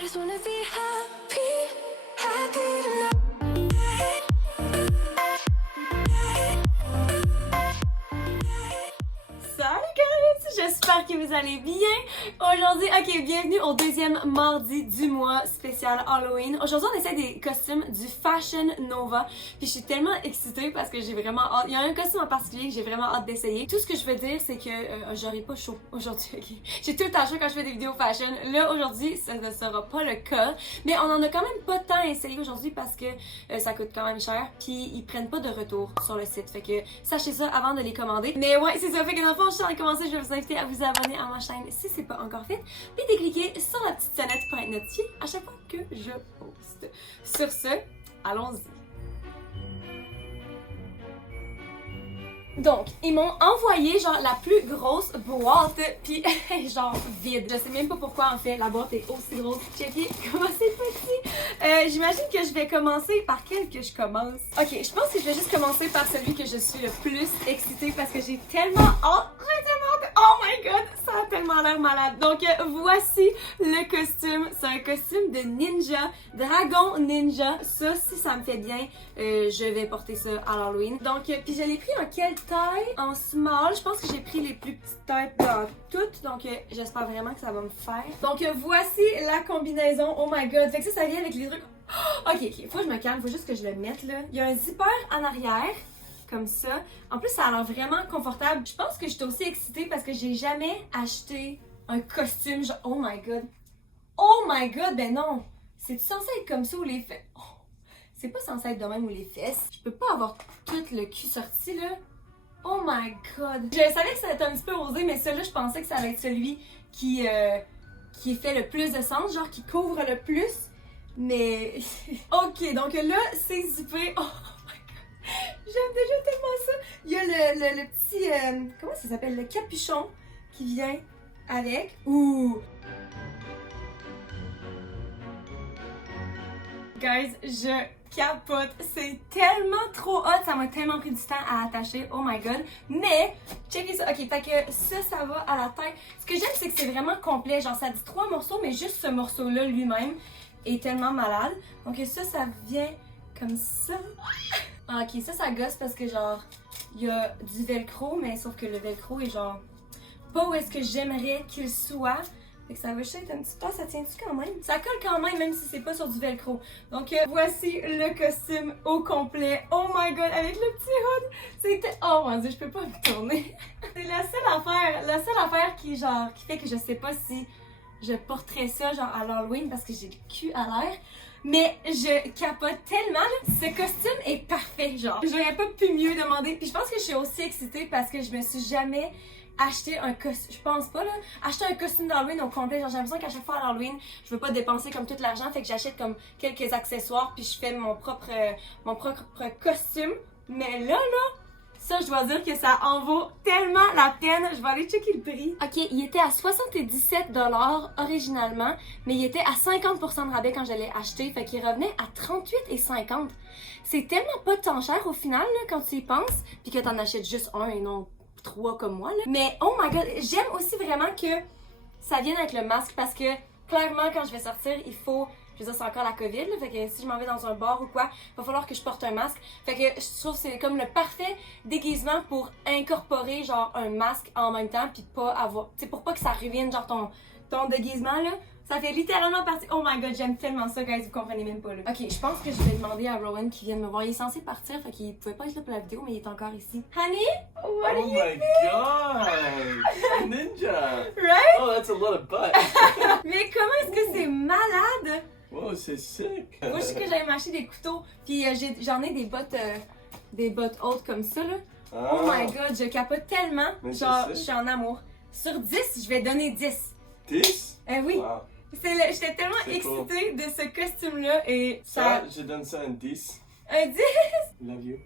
I just wanna be happy, happy tonight. Salut guys! J'espère que vous allez bien. Aujourd'hui, ok, bienvenue au deuxième mardi du mois spécial Halloween. Aujourd'hui, on essaie des costumes du Fashion Nova. Puis je suis tellement excitée parce que j'ai vraiment hâte. Il y a un costume en particulier que j'ai vraiment hâte d'essayer. Tout ce que je veux dire, c'est que j'aurai pas chaud aujourd'hui, ok? J'ai tout le temps chaud quand je fais des vidéos fashion. Là, aujourd'hui, ça ne sera pas le cas. Mais on en a quand même pas tant à essayer aujourd'hui parce que ça coûte quand même cher. Puis ils prennent pas de retour sur le site. Fait que sachez ça avant de les commander. Mais ouais, c'est ça. Fait que dans le fond, avant de commencer, je vais vous inviter à vous abonner à ma chaîne si c'est pas encore fait, puis de cliquer sur la petite sonnette pour être notifié à chaque fois que je poste. Sur ce, allons-y. Donc, ils m'ont envoyé genre la plus grosse boîte, puis genre vide. Je sais même pas pourquoi en fait la boîte est aussi grosse. Checkez comment c'est petit. J'imagine que je vais commencer par quel que je commence. Ok, je pense que je vais juste commencer par celui que je suis le plus excitée parce que j'ai tellement hâte. Oh my god, ça a tellement l'air malade. Donc voici le costume. C'est un costume de ninja, dragon ninja. Ça, si ça me fait bien, je vais porter ça à l'Halloween. Donc, puis je l'ai pris en quelle taille? En small. Je pense que j'ai pris les plus petites tailles dans toutes. Donc, j'espère vraiment que ça va me faire. Donc, voici la combinaison. Oh my god. Fait que ça vient avec les trucs. Oh, ok, faut que je me calme. Faut juste que je le mette là. Il y a un zipper en arrière. Comme ça. En plus, ça a l'air vraiment confortable. Je pense que j'étais aussi excitée parce que j'ai jamais acheté un costume genre oh my god. Oh my god, ben non. C'est-tu censé être comme ça ou les fesses? Oh, c'est pas censé être de même ou les fesses. Je peux pas avoir tout le cul sorti là. Oh my god. Je savais que ça allait être un petit peu osé, mais celui-là, je pensais que ça allait être celui qui fait le plus de sens, genre qui couvre le plus. Mais ok, donc là, c'est zippé. Oh. J'aime déjà tellement ça. Il y a le petit, comment ça s'appelle? Le capuchon qui vient avec. Ouh! Guys, je capote. C'est tellement trop hot. Ça m'a tellement pris du temps à attacher. Oh my god. Mais, checkez ça. Ok, fait que ça va à la tête. Ce que j'aime, c'est que c'est vraiment complet. Genre, ça dit 3 morceaux, mais juste ce morceau-là lui-même est tellement malade. Donc ça vient comme ça. Ah, ok, ça gosse parce que genre, il y a du velcro, mais sauf que le velcro est genre pas où est-ce que j'aimerais qu'il soit. Fait que ça va juste être un petit peu, ça tient-tu quand même? Ça colle quand même si c'est pas sur du velcro. Donc voici le costume au complet. Oh my god, avec le petit hood. C'était, oh mon dieu, je peux pas me tourner. C'est la seule affaire qui fait que je sais pas si je porterais ça genre à l'Halloween parce que j'ai le cul à l'air. Mais je capote tellement, là. Ce costume est parfait, genre. J'aurais pas pu mieux demander. Puis je pense que je suis aussi excitée parce que je me suis jamais acheté un costume, je pense pas là, acheter un costume d'Halloween au complet. Genre j'ai l'impression qu'à chaque fois à l'Halloween, je veux pas dépenser comme tout l'argent, fait que j'achète comme quelques accessoires puis je fais mon propre costume. Mais là, ça, je dois dire que ça en vaut tellement la peine. Je vais aller checker le prix. Ok, il était à 77$ originalement, mais il était à 50% de rabais quand je l'ai acheté. Fait qu'il revenait à 38,50$. C'est tellement pas tant cher au final, là, quand tu y penses, puis que t'en achètes juste un et non 3 comme moi, là. Mais oh my god, j'aime aussi vraiment que ça vienne avec le masque parce que clairement, quand je vais sortir, il faut... Je veux dire, c'est encore la COVID, là, fait que si je m'en vais dans un bar ou quoi, il va falloir que je porte un masque. Fait que je trouve que c'est comme le parfait déguisement pour incorporer genre un masque en même temps puis pas avoir... Tu sais, pour pas que ça ruine genre ton déguisement, là. Ça fait littéralement partie... Oh my god, j'aime tellement ça, guys, vous comprenez même pas, là. Ok, je pense que je vais demander à Rowan qui vienne me voir. Il est censé partir, fait qu'il pouvait pas être là pour la vidéo, mais il est encore ici. Honey, what are you doing? Oh my god! A ninja! Right? Oh, that's a lot of butt! Mais comment est-ce que c'est malade? Whoa, c'est sick! Moi, je sais que j'avais m'acheter des couteaux, puis j'en ai des bottes hautes comme ça, là. Oh my god, je capote tellement. Mais genre, je suis en amour. Sur 10, je vais donner 10. 10? Oui. Wow. J'étais tellement excitée cool. de ce costume-là et Ça, je donne ça un 10. Un 10! Love you.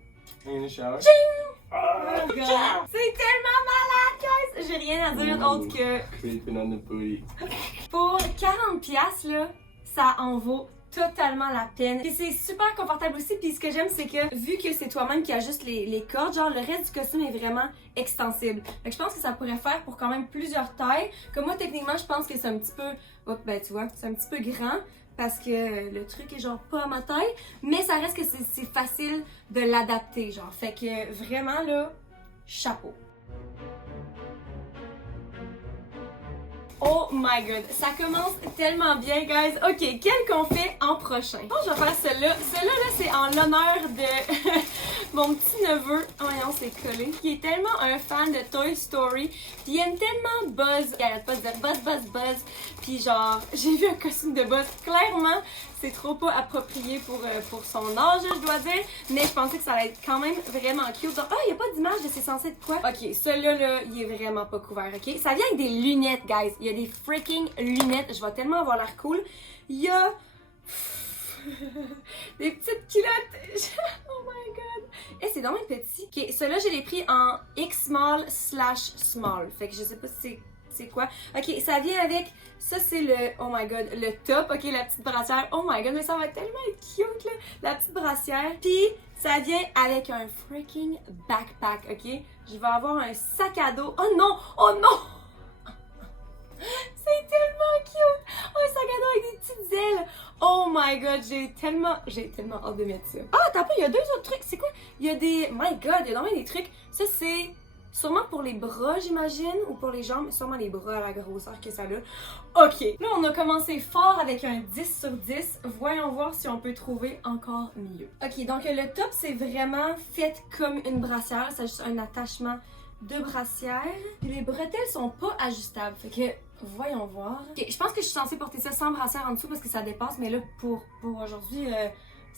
Are you in the shower? Oh god! C'est tellement malade, guys! J'ai rien à dire autre que... Creeping on the booty. Pour 40$, là, ça en vaut totalement la peine. Puis c'est super confortable aussi. Puis ce que j'aime, c'est que vu que c'est toi-même qui ajuste les cordes, genre le reste du costume est vraiment extensible. Fait que je pense que ça pourrait faire pour quand même plusieurs tailles. Comme moi, techniquement, je pense que c'est un petit peu... Oh, ben tu vois, c'est un petit peu grand parce que le truc est genre pas à ma taille. Mais ça reste que c'est facile de l'adapter, genre. Fait que vraiment, là, chapeau. Oh my god, ça commence tellement bien, guys. Ok, quel qu'on fait en prochain? Bon, je vais faire celui-là. Celui-là, là, c'est en l'honneur de mon petit-neveu. Oh non, c'est collé. Qui est tellement un fan de Toy Story. Puis il aime tellement Buzz. Il arrête pas de dire Buzz, Buzz, Buzz. Puis genre, j'ai vu un costume de Buzz. Clairement, c'est trop pas approprié pour son âge, je dois dire. Mais je pensais que ça allait être quand même vraiment cute. Donc, il n'y a pas d'image de c'est censé être quoi? Ok, celui-là, là, il est vraiment pas couvert, ok? Ça vient avec des lunettes, guys. Il y a des freaking lunettes. Je vais tellement avoir l'air cool. Il y a... des petites culottes. Oh my god. Et c'est vraiment petit. Ok, celui-là, je l'ai pris en X-small/small. Fait que je sais pas si c'est quoi. Ok, ça vient avec... Ça, c'est le... Oh my god, le top. Ok, la petite brassière. Oh my god, mais ça va tellement être cute, là. La petite brassière. Puis, ça vient avec un freaking backpack, ok? Je vais avoir un sac à dos. Oh non! Oh non! C'est tellement cute! Oh, un sac à dos avec des petites ailes! Oh my god, j'ai tellement hâte de mettre ça. Ah, t'as pas, il y a deux autres trucs. C'est quoi? Il y a des... My god, il y a vraiment des trucs. Ça, c'est... Sûrement pour les bras, j'imagine, ou pour les jambes, sûrement les bras à la grosseur que ça a. Ok, là on a commencé fort avec un 10 sur 10. Voyons voir si on peut trouver encore mieux. Ok, donc le top, c'est vraiment fait comme une brassière. C'est juste un attachement de brassière. Les bretelles sont pas ajustables, fait que voyons voir. Ok, je pense que je suis censée porter ça sans brassière en dessous parce que ça dépasse, mais là, pour aujourd'hui...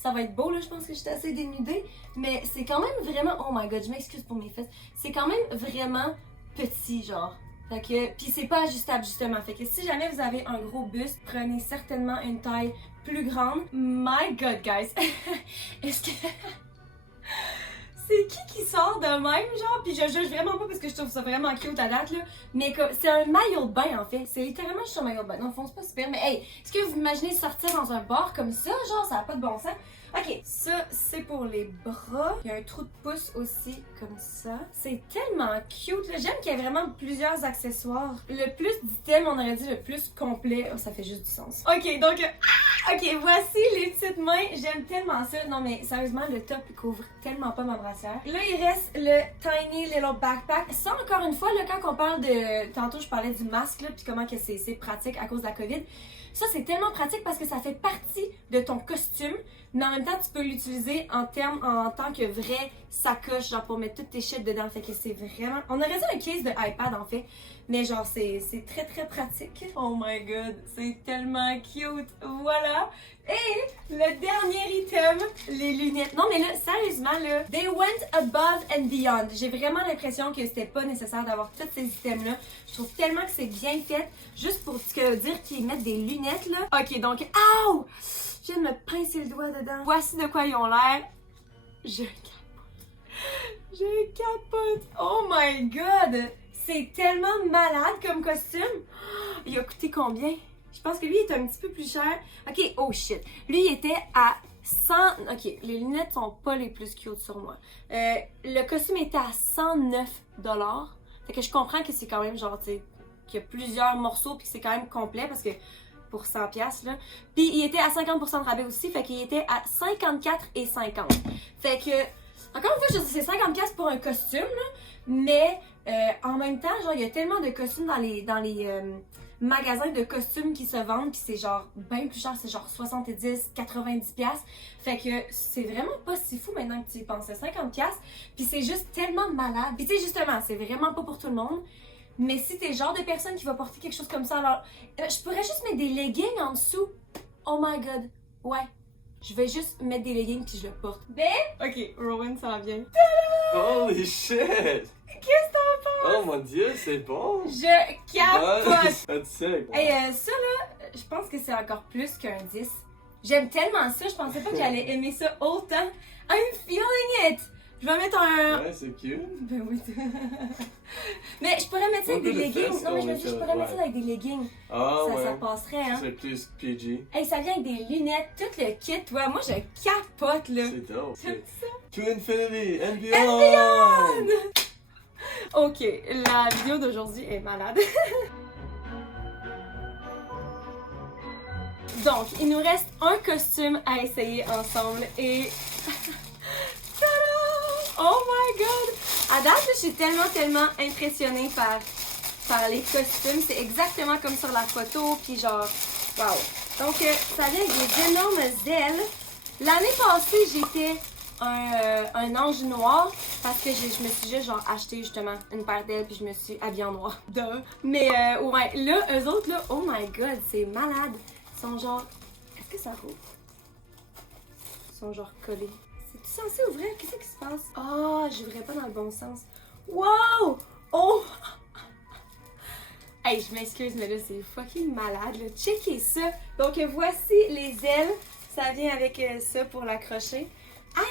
ça va être beau, là, je pense que j'étais assez dénudée. Mais c'est quand même vraiment... Oh my god, je m'excuse pour mes fesses. C'est quand même vraiment petit, genre. Fait que... Puis c'est pas ajustable, justement. Fait que si jamais vous avez un gros buste, prenez certainement une taille plus grande. My god, guys. Est-ce que... C'est qui sort de même, genre? Puis je juge vraiment pas parce que je trouve ça vraiment cute à date, là. Mais c'est un maillot de bain, en fait. C'est littéralement juste un maillot de bain. Non, c'est pas super. Mais hey, est-ce que vous imaginez sortir dans un bar comme ça? Genre, ça a pas de bon sens. Ok, ça, c'est pour les bras. Il y a un trou de pouce aussi, comme ça. C'est tellement cute, là. J'aime qu'il y ait vraiment plusieurs accessoires. Le plus d'items, on aurait dit le plus complet. Oh, ça fait juste du sens. Ok, donc... Ok, voici les petites mains. J'aime tellement ça. Non, mais sérieusement, le top couvre tellement pas ma brassière. Là, il reste le Tiny Little Backpack. Ça, encore une fois, là, quand on parle de... Tantôt, je parlais du masque, là, puis comment que c'est pratique à cause de la COVID. Ça, c'est tellement pratique parce que ça fait partie de ton costume, mais en même temps, tu peux l'utiliser en tant que vraie sacoche, genre pour mettre toutes tes shit dedans. Fait que c'est vraiment... On aurait dit un case de iPad, en fait, mais genre, c'est très, très pratique. Oh my god, c'est tellement cute. Voilà. Et le dernier item, les lunettes. Non, mais là, sérieusement, là, they went above and beyond. J'ai vraiment l'impression que c'était pas nécessaire d'avoir tous ces items-là. Je trouve tellement que c'est bien fait, juste pour dire qu'ils mettent des lunettes, là. Ok, donc, ow! Je viens de me pincer le doigt dedans. Voici de quoi ils ont l'air. Je capote. Je capote. Oh my god! C'est tellement malade comme costume. Il a coûté combien? Je pense que lui, il est un petit peu plus cher. Ok, oh shit. Lui, il était à 100... Ok, les lunettes sont pas les plus cute sur moi. Le costume était à 109 $. Fait que je comprends que c'est quand même genre, tu sais, qu'il y a plusieurs morceaux puis que c'est quand même complet parce que pour 100$, là. Puis il était à 50% de rabais aussi, fait qu'il était à 54,50$. Fait que, encore une fois, je dis c'est 50$ pour un costume, là, mais en même temps, genre, il y a tellement de costumes dans les magasins de costumes qui se vendent, puis c'est genre bien plus cher, c'est genre 70, 90$. Fait que c'est vraiment pas si fou maintenant que tu y penses, 50$. Puis c'est juste tellement malade. Puis tu sais, justement, c'est vraiment pas pour tout le monde. Mais si t'es le genre de personne qui va porter quelque chose comme ça, alors je pourrais juste mettre des leggings en dessous. Oh my god, ouais. Je vais juste mettre des leggings puis je le porte. Ben? Ok, Rowan s'en vient. Holy shit! Qu'est-ce que t'en penses? Oh mon dieu, c'est bon! Je capote! That's sick! Hey, ça là, je pense que c'est encore plus qu'un 10. J'aime tellement ça, je pensais pas que j'allais aimer ça autant. I'm feeling it! Je vais mettre un... Ouais, c'est cute. Ben oui. Mais je pourrais mettre ça avec des Un peu de leggings. fesses Non, mais je me qu'on dis, je met pourrais ça, mettre ça avec des leggings. Ah Ça ouais. passerait, hein. C'est plus PG. Hey, ça vient avec des lunettes, tout le kit, toi. Moi, je capote, là. C'est dope. J'aime ça. To Infinity and And Beyond! Ok, la vidéo d'aujourd'hui est malade. Donc, il nous reste un costume à essayer ensemble et... Tada! Oh my god! À date, je suis tellement impressionnée par les costumes. C'est exactement comme sur la photo, puis genre... Wow! Donc, ça vient avec des énormes ailes. L'année passée, j'étais un ange noir parce que je me suis juste genre acheté justement une paire d'ailes puis je me suis habillée en noir. Duh. Mais ouais, là, eux autres là, oh my god, c'est malade. Ils sont genre... Est-ce que ça roule? Ils sont genre collés. C'est-tu censé ouvrir? Qu'est-ce qui se passe? Ah, j'ouvrais pas dans le bon sens. Wow! Oh! Hey, je m'excuse, mais là, c'est fucking malade, là. Checkez ça! Donc, voici les ailes. Ça vient avec ça pour l'accrocher.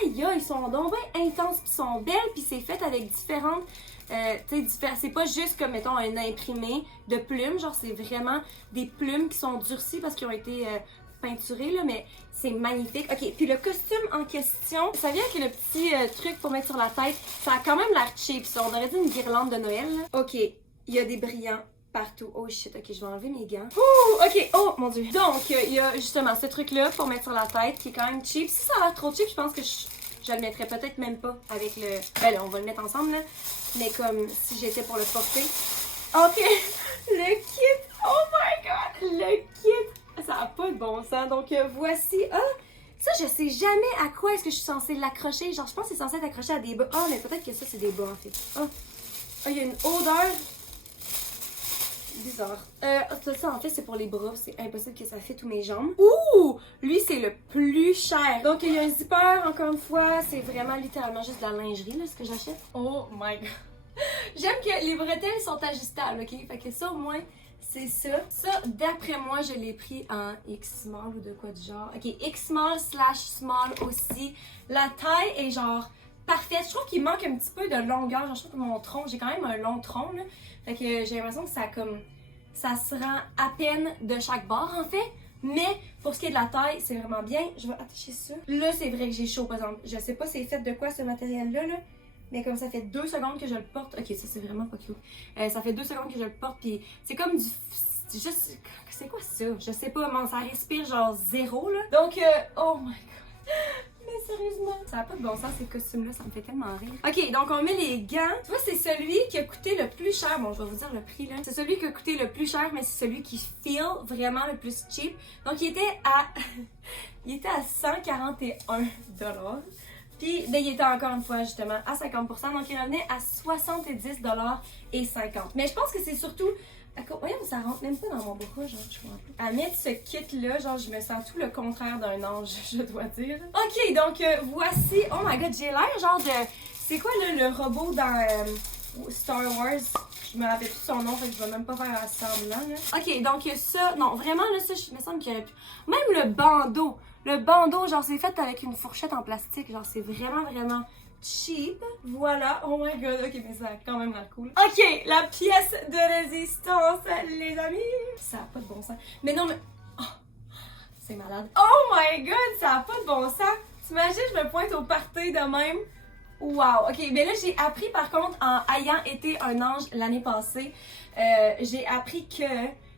Aïe, ils sont donc bien intenses, puis sont belles, puis c'est fait avec différentes... c'est pas juste comme, mettons, un imprimé de plumes. Genre, c'est vraiment des plumes qui sont durcies parce qu'ils ont été peinturées, là, mais c'est magnifique. OK, puis le costume en question, ça vient avec le petit truc pour mettre sur la tête. Ça a quand même l'air cheap, ça. On aurait dit une guirlande de Noël, là. OK, il y a des brillants partout. Oh shit, ok, je vais enlever mes gants. Ouh, ok, oh mon dieu. Donc, il y a justement ce truc-là pour mettre sur la tête qui est quand même cheap. Si ça a l'air trop cheap, je pense que je le mettrais peut-être même pas avec le... Ben là, on va le mettre ensemble, là. Mais comme si j'étais pour le porter. Ok, le kit. Oh my god, le kit. Ça a pas de bon sens. Donc, voici... Ah, ça, je sais jamais à quoi est-ce que je suis censée l'accrocher. Genre, je pense que c'est censé être accroché à des bas. Ah, mais peut-être que ça, c'est des bas, en fait. Ah, il y a une odeur... Bizarre. Ça, en fait, c'est pour les bras. C'est impossible que ça fait tous mes jambes. Ouh! Lui, c'est le plus cher. Donc, il y a un zipper, encore une fois. C'est vraiment littéralement juste de la lingerie, là, ce que j'achète. Oh my god. J'aime que les bretelles sont ajustables, ok? Fait que ça, au moins, c'est ça. Ça, d'après moi, je l'ai pris en X-small ou de quoi du genre. Ok, X-small / small aussi. La taille est genre parfaite. Je trouve qu'il manque un petit peu de longueur. Genre, je trouve que mon tronc, j'ai quand même un long tronc, là. Fait que j'ai l'impression que ça se rend à peine de chaque bord en fait. Mais pour ce qui est de la taille, c'est vraiment bien. Je vais attacher ça. Là, c'est vrai que j'ai chaud par exemple. Je sais pas c'est fait de quoi ce matériel-là, là. Mais comme ça fait 2 secondes que je le porte. Ok, ça c'est vraiment pas cute. Ça fait 2 secondes que je le porte. Puis c'est comme du... C'est quoi ça? Je sais pas, mais ça respire genre zéro là. Donc, oh my god. Mais sérieusement, ça n'a pas de bon sens ces costumes-là, ça me fait tellement rire. Ok, donc on met les gants. Tu vois, c'est celui qui a coûté le plus cher. Bon, je vais vous dire le prix là. C'est celui qui a coûté le plus cher, mais c'est celui qui feel vraiment le plus cheap. Donc il était à... il était à 141 $. Puis, ben, il était encore une fois justement à 50%. Donc il revenait à 70 $ et 50. Mais je pense que c'est surtout... Voyons, ça rentre même pas dans mon bras, genre, je comprends pas. À mettre ce kit-là, genre, je me sens tout le contraire d'un ange, je dois dire. Ok, donc, voici... Oh my god, j'ai l'air genre de... C'est quoi, là, le robot dans Star Wars? Je me rappelle plus son nom, fait que je vais même pas faire un semblant, là. Ok, donc, ça... Non, vraiment, là, ça, il me semble qu'il y aurait pu... Même le bandeau. Le bandeau, genre, c'est fait avec une fourchette en plastique. Genre, c'est vraiment cheap. Voilà. Oh my god. Ok, mais ça a quand même l'air cool. Ok, la pièce de résistance, les amis. Ça a pas de bon sens. Mais non, mais... Oh, c'est malade. Oh my god, ça a pas de bon sens. T'imagines, je me pointe au party de même. Wow. Ok, mais là, j'ai appris par contre, en ayant été un ange l'année passée, j'ai appris que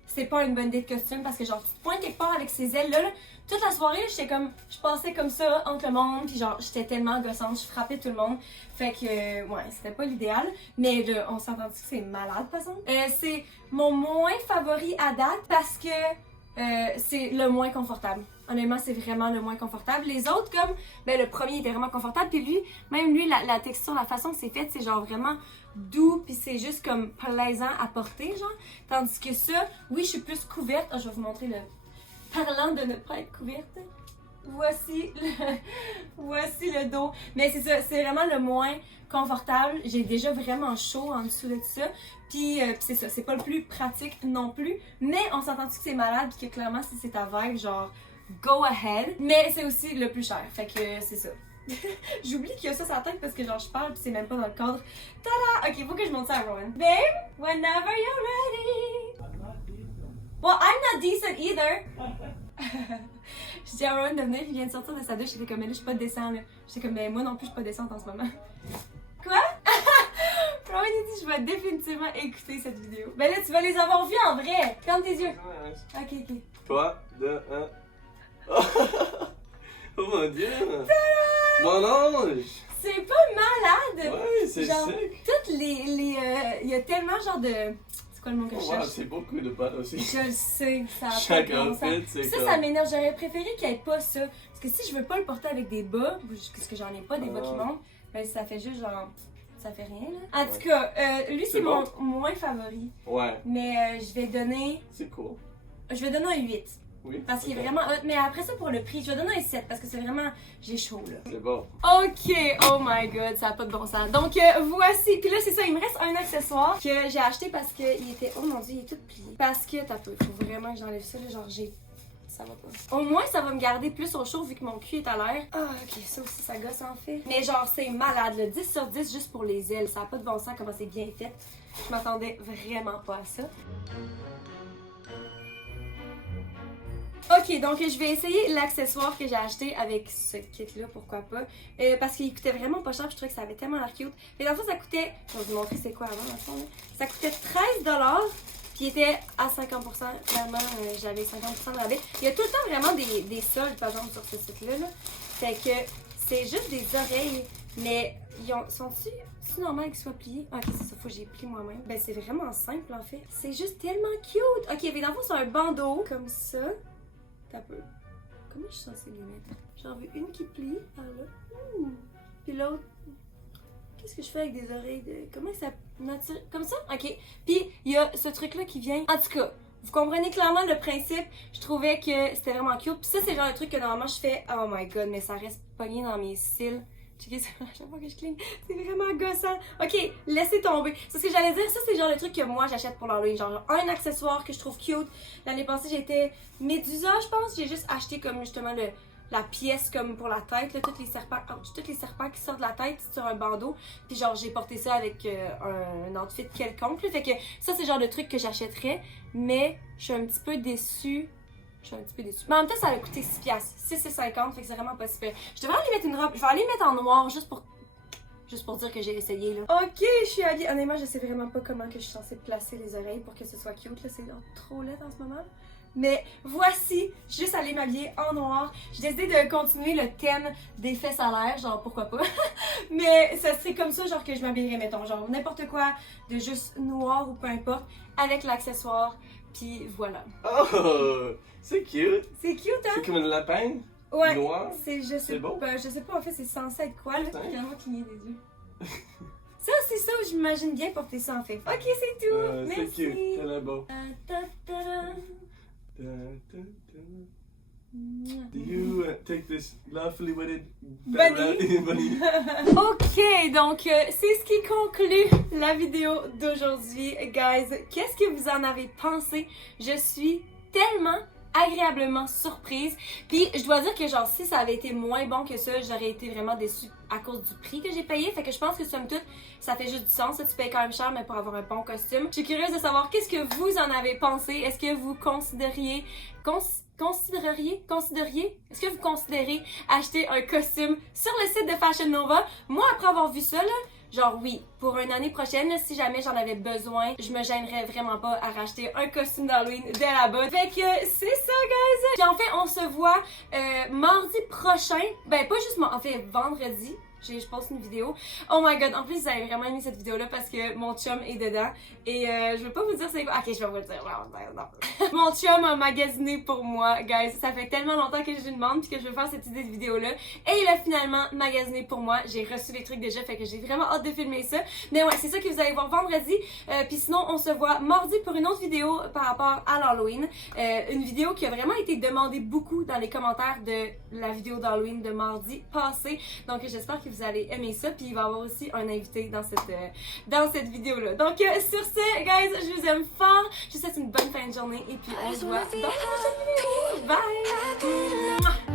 c'est pas une bonne idée de costume parce que genre, tu te pointes quelque part avec ces ailes-là, là, toute la soirée, j'étais comme, je passais comme ça entre le monde, puis genre, j'étais tellement gossante, je frappais tout le monde. Fait que, ouais, c'était pas l'idéal. Mais là, on s'entend que c'est malade, par exemple. C'est mon moins favori à date parce que c'est le moins confortable. Honnêtement, c'est vraiment le moins confortable. Les autres, comme, ben le premier était vraiment confortable, puis lui, même lui, la texture, la façon que c'est fait, c'est genre vraiment doux, puis c'est juste comme plaisant à porter, genre. Tandis que ça, oui, je suis plus couverte. Ah, je vais vous montrer le... Parlant de ne pas être couverte, voici le dos. Mais c'est ça, c'est vraiment le moins confortable. J'ai déjà vraiment chaud en dessous de ça. Puis c'est ça, c'est pas le plus pratique non plus. Mais on s'entend-tu que c'est malade puis que clairement si c'est ta vibe, genre go ahead. Mais c'est aussi le plus cher. Fait que c'est ça. J'oublie qu'il y a ça sur la tête parce que genre je parle pis c'est même pas dans le cadre. Tada! Ok, faut que je monte ça à Rowan. Babe, whenever you're ready. Well, I'm not decent either. Je dis à Rowan de venir, il vient de sortir de sa douche, j'étais comme, mais là, je suis pas décent, là. J'étais comme, mais moi non plus, je suis pas décente en ce moment. Quoi? Rowan, il dit, je vais définitivement écouter cette vidéo. Ben là, tu vas les avoir vus en vrai. Ferme tes yeux. Ok, ok. 3, 2, 1. Oh mon dieu! Mon ange! C'est pas malade! Ouais, c'est genre, sick! toutes il y a tellement genre de... C'est quoi le mot que je Wow, cherche? c'est beaucoup de pâtes aussi. Je le sais, ça a Chaque pas de bon sens. outfit, c'est Ça, comme... ça m'énerve. J'aurais préféré qu'il n'y ait pas ça. Parce que si je veux pas le porter avec des bas, parce que j'en ai pas des bas qui montent, ben ça fait juste genre... Ça fait rien, là. En tout cas, lui, c'est bon. mon moins favori. Ouais, Mais je vais donner... c'est cool. Je vais donner un 8. Oui. Parce qu'il est ok. vraiment hot. Mais après ça, pour le prix, je vais donner un 7 parce que c'est vraiment... J'ai chaud, là. C'est bon. Ok, oh my god, ça a pas de bon sens. Donc voici, puis là c'est ça, il me reste un accessoire que j'ai acheté parce que il était, oh mon dieu, il est tout plié. Parce que, t'as peu, faut vraiment que j'enlève ça, là, genre ça va pas. Au moins ça va me garder plus au chaud vu que mon cul est à l'air. Ah ok, ça aussi ça gosse en fait. Mais genre c'est malade, le 10 sur 10 juste pour les ailes, ça a pas de bon sens comment c'est bien fait. Je m'attendais vraiment pas à ça. Ok, donc je vais essayer l'accessoire que j'ai acheté avec ce kit-là, pourquoi pas. Parce qu'il coûtait vraiment pas cher, puis je trouvais que ça avait tellement l'air cute. Mais dans le fond, ça coûtait, je vais vous montrer c'est quoi avant, dans le fond, là. Ça coûtait 13$, puis il était à 50%. Vraiment, j'avais 50% de rabais. Il y a tout le temps vraiment des soldes, par exemple, sur ce site-là. Là. Fait que c'est juste des oreilles, mais sont-ils normal qu'ils soient pliés? Ok, c'est ça, faut que j'ai plié moi-même. Ben, c'est vraiment simple en fait. C'est juste tellement cute. Ok, mais dans le fond, c'est un bandeau, comme ça. T'as peu. Comment je suis censée les mettre? J'en veux une qui plie par là. Puis l'autre. Qu'est-ce que je fais avec des oreilles de. Comment ça. Nature. Comme ça? Ok. Puis il y a ce truc-là qui vient. En tout cas, vous comprenez clairement le principe. Je trouvais que c'était vraiment cute. Puis ça, c'est le genre de truc que normalement je fais. Oh my god, mais ça reste pogné dans mes cils. Checkez ça, à chaque fois que je cligne, c'est vraiment gossant. Ok, laissez tomber. C'est ce que j'allais dire, ça c'est le genre de truc que moi j'achète pour l'Halloween. Genre un accessoire que je trouve cute. L'année passée j'étais Médusa, je pense. J'ai juste acheté comme justement la pièce comme pour la tête, là, tous les serpents qui sortent de la tête sur un bandeau. Puis genre j'ai porté ça avec un outfit quelconque. Là. Fait que ça c'est le genre de truc que j'achèterais. Mais je suis un petit peu déçue. Mais en même temps, ça a coûté 6$. 6,50$, fait que c'est vraiment pas super. Je devrais aller mettre une robe. Je vais aller mettre en noir juste pour dire que j'ai essayé là. Ok, je suis habillée. Honnêtement, je sais vraiment pas comment que je suis censée placer les oreilles pour que ce soit cute. Là, c'est trop laid en ce moment. Mais voici, je suis juste allée m'habiller en noir. J'ai décidé de continuer le thème des fesses à l'air, genre pourquoi pas. Mais ça serait comme ça, genre que je m'habillerais, mettons, genre n'importe quoi, de juste noir ou peu importe, avec l'accessoire. Puis voilà. Oh! C'est cute! C'est cute, hein? C'est comme un lapin? Ouais. Noir? Je sais beau? pas, je sais pas en fait c'est censé être quoi là. Ouais. Il y en a qui niaient des yeux. Ça, c'est ça, j'imagine bien porter ça en fait. Ok, c'est tout. C'est Merci. cute, c'est beau. Ta-ta-ta-da. Do you take this lawfully wedded Bunny. bunny? Ok, donc c'est ce qui conclut la vidéo d'aujourd'hui, guys. Qu'est-ce que vous en avez pensé? Je suis tellement agréablement surprise. Puis je dois dire que genre si ça avait été moins bon que ça, j'aurais été vraiment déçue à cause du prix que j'ai payé. Fait que je pense que somme toute, ça fait juste du sens. Tu payes quand même cher, mais pour avoir un bon costume. Je suis curieuse de savoir qu'est-ce que vous en avez pensé. Est-ce que vous considériez est-ce que vous considérez acheter un costume sur le site de Fashion Nova? Moi, après avoir vu ça, là, genre oui, pour une année prochaine, si jamais j'en avais besoin, je me gênerais vraiment pas à racheter un costume d'Halloween de là-bas. Fait que c'est ça, guys! Puis en fait, on se voit mardi prochain. Ben, pas juste en fait, vendredi. Je poste une vidéo. Oh my god, en plus vous avez vraiment aimé cette vidéo là parce que mon chum est dedans et je veux pas vous dire c'est quoi. Ok, je vais vous le dire. Mon chum a magasiné pour moi, guys. Ça fait tellement longtemps que je lui demande puis que je veux faire cette idée de vidéo là et il a finalement magasiné pour moi. J'ai reçu les trucs déjà, fait que j'ai vraiment hâte de filmer ça. Mais ouais, c'est ça que vous allez voir vendredi. Puis sinon, on se voit mardi pour une autre vidéo par rapport à l'Halloween. Une vidéo qui a vraiment été demandée beaucoup dans les commentaires de la vidéo d'Halloween de mardi passé. Donc j'espère que vous allez aimer ça, puis il va y avoir aussi un invité dans cette vidéo-là. Donc, sur ce, guys, je vous aime fort. Je vous souhaite une bonne fin de journée, et puis on se voit dans la prochaine vidéo. Bye!